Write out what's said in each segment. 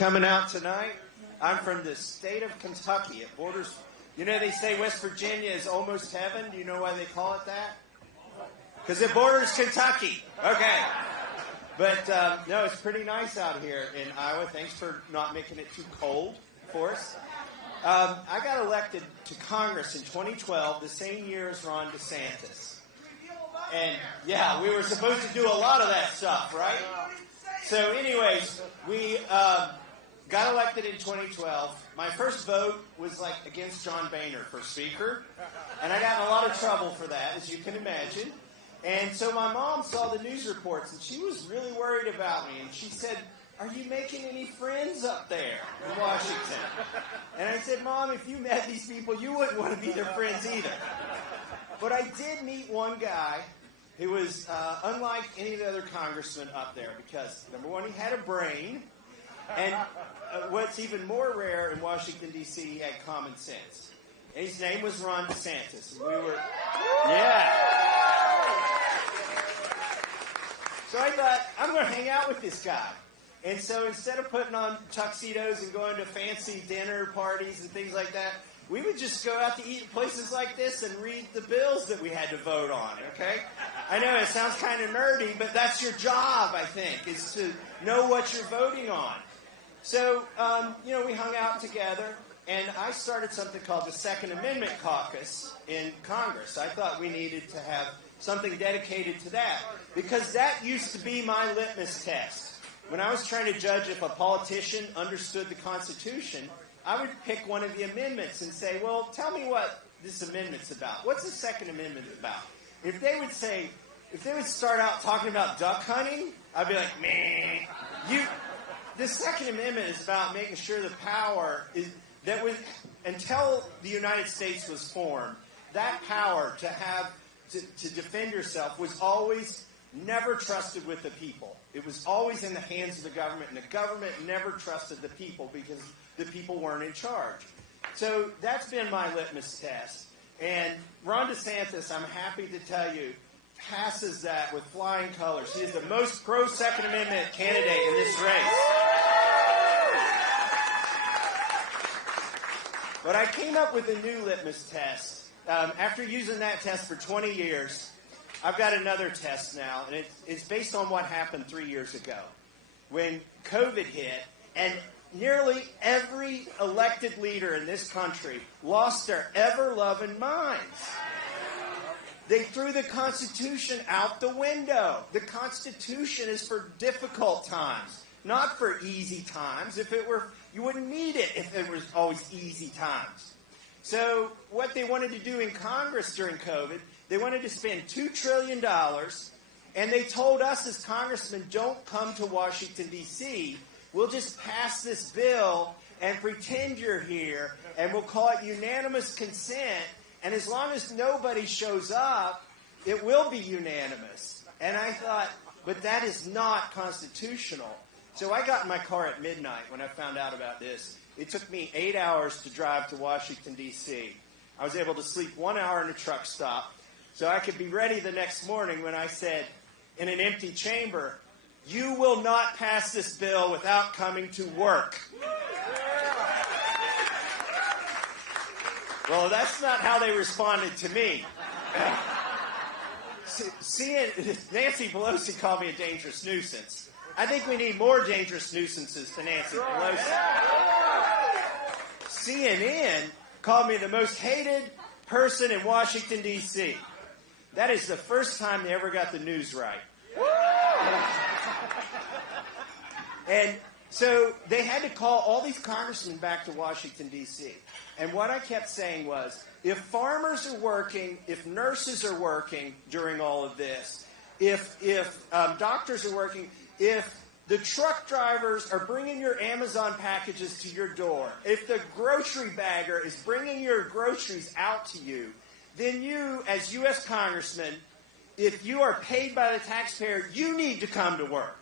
coming out tonight. I'm from the state of Kentucky. It borders, you know, they say West Virginia is almost heaven. Do you know why they call it that? Because it borders Kentucky. Okay. But, no, it's pretty nice out here in Iowa. Thanks for not making it too cold for us. I got elected to Congress in 2012, the same year as Ron DeSantis. And, yeah, we were supposed to do a lot of that stuff, right? So, anyways, we got elected in 2012. My first vote was, against John Boehner for Speaker. And I got in a lot of trouble for that, as you can imagine. And so my mom saw the news reports, and she was really worried about me. And she said, "Are you making any friends up there in Washington?" And I said, "Mom, if you met these people, you wouldn't want to be their friends either." But I did meet one guy who was unlike any of the other congressmen up there because, number one, he had a brain. And what's even more rare in Washington, D.C., he had common sense. And his name was Ron DeSantis. And we were, yeah. So I thought, I'm going to hang out with this guy. And so instead of putting on tuxedos and going to fancy dinner parties and things like that, we would just go out to eat in places like this and read the bills that we had to vote on, okay? I know it sounds kind of nerdy, but that's your job, I think, is to know what you're voting on. So, we hung out together, and I started something called the Second Amendment Caucus in Congress. I thought we needed to have something dedicated to that, because that used to be my litmus test. When I was trying to judge if a politician understood the Constitution, I would pick one of the amendments and say, well, tell me what this amendment's about. What's the Second Amendment about? If they would start out talking about duck hunting, I'd be like, meh. The Second Amendment is about making sure the power is, that was, until the United States was formed, that power to defend yourself was always never trusted with the people. It was always in the hands of the government, and the government never trusted the people because the people weren't in charge. So that's been my litmus test. And Ron DeSantis, I'm happy to tell you, passes that with flying colors. He is the most pro-Second Amendment candidate in this race. But I came up with a new litmus test. After using that test for 20 years, I've got another test now, and it's based on what happened 3 years ago when COVID hit, and nearly every elected leader in this country lost their ever-loving minds. They threw the Constitution out the window. The Constitution is for difficult times, not for easy times. If it were, you wouldn't need it if it was always easy times. So what they wanted to do in Congress during COVID, they wanted to spend $2 trillion, and they told us as congressmen, don't come to Washington, D.C. We'll just pass this bill and pretend you're here, and we'll call it unanimous consent, and as long as nobody shows up, it will be unanimous. And I thought, but that is not constitutional. So I got in my car at midnight when I found out about this. It took me 8 hours to drive to Washington, D.C. I was able to sleep 1 hour in a truck stop so I could be ready the next morning when I said, in an empty chamber, "You will not pass this bill without coming to work." Well, that's not how they responded to me. Nancy Pelosi called me a dangerous nuisance. I think we need more dangerous nuisances to Nancy Pelosi. CNN called me the most hated person in Washington, D.C. That is the first time they ever got the news right. And so they had to call all these congressmen back to Washington, D.C. And what I kept saying was, if farmers are working, if nurses are working during all of this, if doctors are working, if the truck drivers are bringing your Amazon packages to your door, if the grocery bagger is bringing your groceries out to you, then you, as U.S. congressmen, if you are paid by the taxpayer, you need to come to work.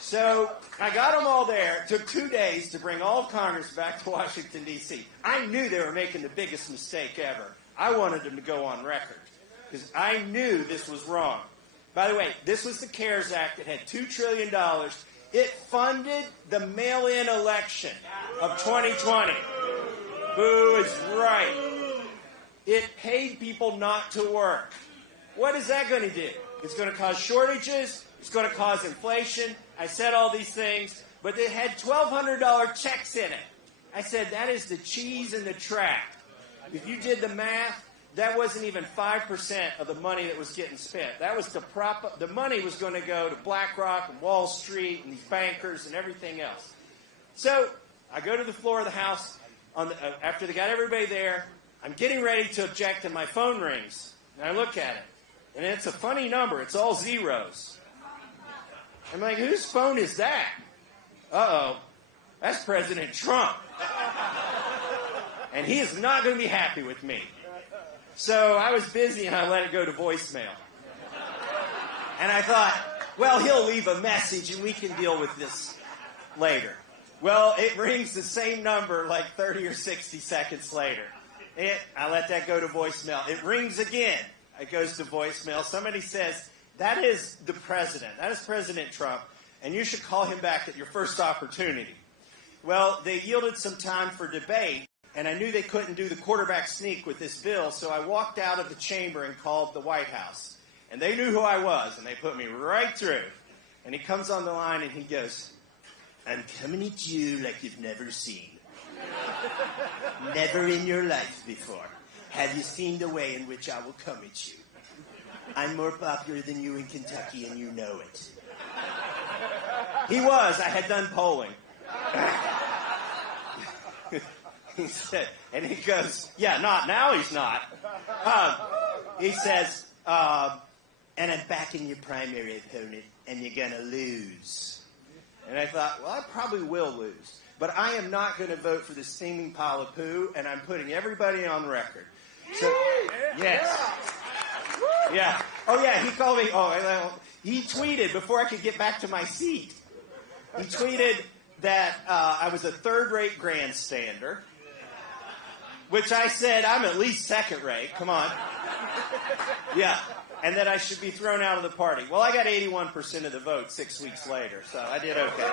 So I got them all there. It took 2 days to bring all of Congress back to Washington, D.C. I knew they were making the biggest mistake ever. I wanted them to go on record because I knew this was wrong. By the way, this was the CARES Act that had $2 trillion It funded the mail-in election of 2020. Boo is right. It paid people not to work. What is that going to do? It's going to cause shortages. It's going to cause inflation. I said all these things, but it had $1,200 checks in it. I said, that is the cheese in the trap. If you did the math, that wasn't even 5% of the money that was getting spent. That was the money was going to go to BlackRock and Wall Street and these bankers and everything else. So I go to the floor of the House after they got everybody there. I'm getting ready to object, and my phone rings. And I look at it, and it's a funny number. It's all zeros. I'm like, whose phone is that? Uh-oh, that's President Trump. And he is not going to be happy with me. So I was busy, and I let it go to voicemail. And I thought, well, he'll leave a message, and we can deal with this later. Well, it rings the same number like 30 or 60 seconds later. I let that go to voicemail. It rings again. It goes to voicemail. Somebody says, that is the president. That is President Trump, and you should call him back at your first opportunity. Well, they yielded some time for debate, and I knew they couldn't do the quarterback sneak with this bill, so I walked out of the chamber and called the White House. And they knew who I was, and they put me right through. And he comes on the line, and he goes, I'm coming at you like you've never seen. Never in your life before have you seen the way in which I will come at you. I'm more popular than you in Kentucky, and you know it. He was. I had done polling. He said, and he goes, yeah, not now he's not. He says, and I'm backing your primary opponent, and you're going to lose. And I thought, well, I probably will lose. But I am not going to vote for this steaming pile of poo, and I'm putting everybody on record. So, yes. Yeah. Oh, yeah, he called me. He tweeted before I could get back to my seat. He tweeted that I was a third-rate grandstander, which I said, I'm at least second-rate. Come on. Yeah. And that I should be thrown out of the party. Well, I got 81% of the vote 6 weeks later, so I did okay.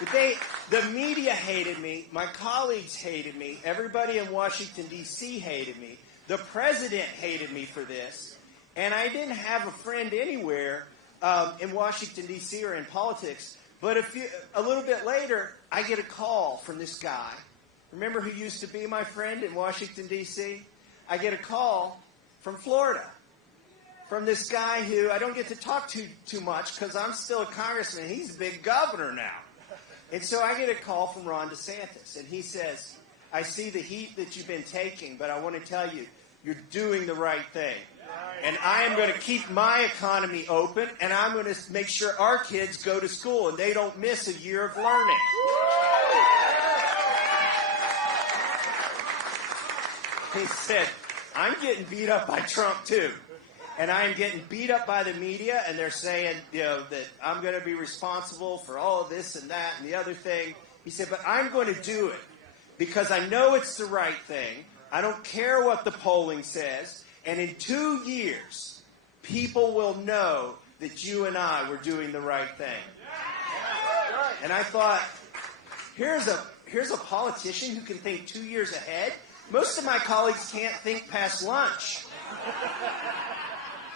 But the media hated me. My colleagues hated me. Everybody in Washington, D.C. hated me. The president hated me for this. And I didn't have a friend anywhere in Washington, D.C. or in politics. But a little bit later, I get a call from this guy. Remember who used to be my friend in Washington, D.C.? I get a call from Florida, from this guy who I don't get to talk to too much because I'm still a congressman. He's a big governor now. And so I get a call from Ron DeSantis, and he says, I see the heat that you've been taking, but I want to tell you, you're doing the right thing. And I am going to keep my economy open, and I'm going to make sure our kids go to school and they don't miss a year of learning. He said, I'm getting beat up by Trump, too. And I'm getting beat up by the media, and they're saying, that I'm going to be responsible for all of this and that and the other thing. He said, but I'm going to do it because I know it's the right thing. I don't care what the polling says. And in 2 years, people will know that you and I were doing the right thing. And I thought, here's a politician who can think 2 years ahead. Most of my colleagues can't think past lunch.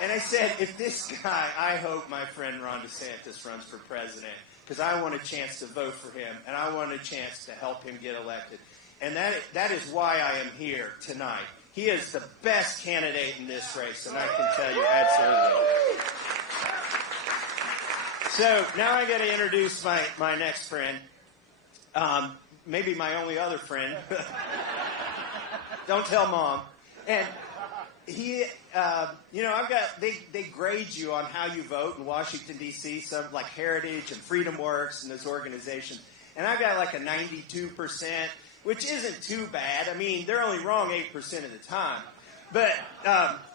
And I said, if this guy, I hope my friend Ron DeSantis runs for president, because I want a chance to vote for him, and I want a chance to help him get elected. And that is why I am here tonight. He is the best candidate in this race, and I can tell you absolutely. So now I got to introduce my next friend, maybe my only other friend. Don't tell Mom. And he, they grade you on how you vote in Washington, D.C., some like Heritage and Freedom Works and those organizations. And I've got like a 92%, which isn't too bad. I mean, they're only wrong 8% of the time. But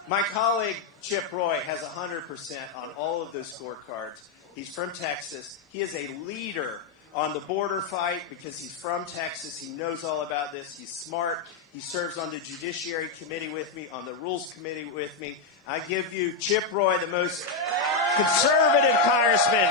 my colleague, Chip Roy, has 100% on all of those scorecards. He's from Texas. He is a leader on the border fight because he's from Texas. He knows all about this. He's smart. He serves on the Judiciary Committee with me, on the Rules Committee with me. I give you Chip Roy, the most conservative congressman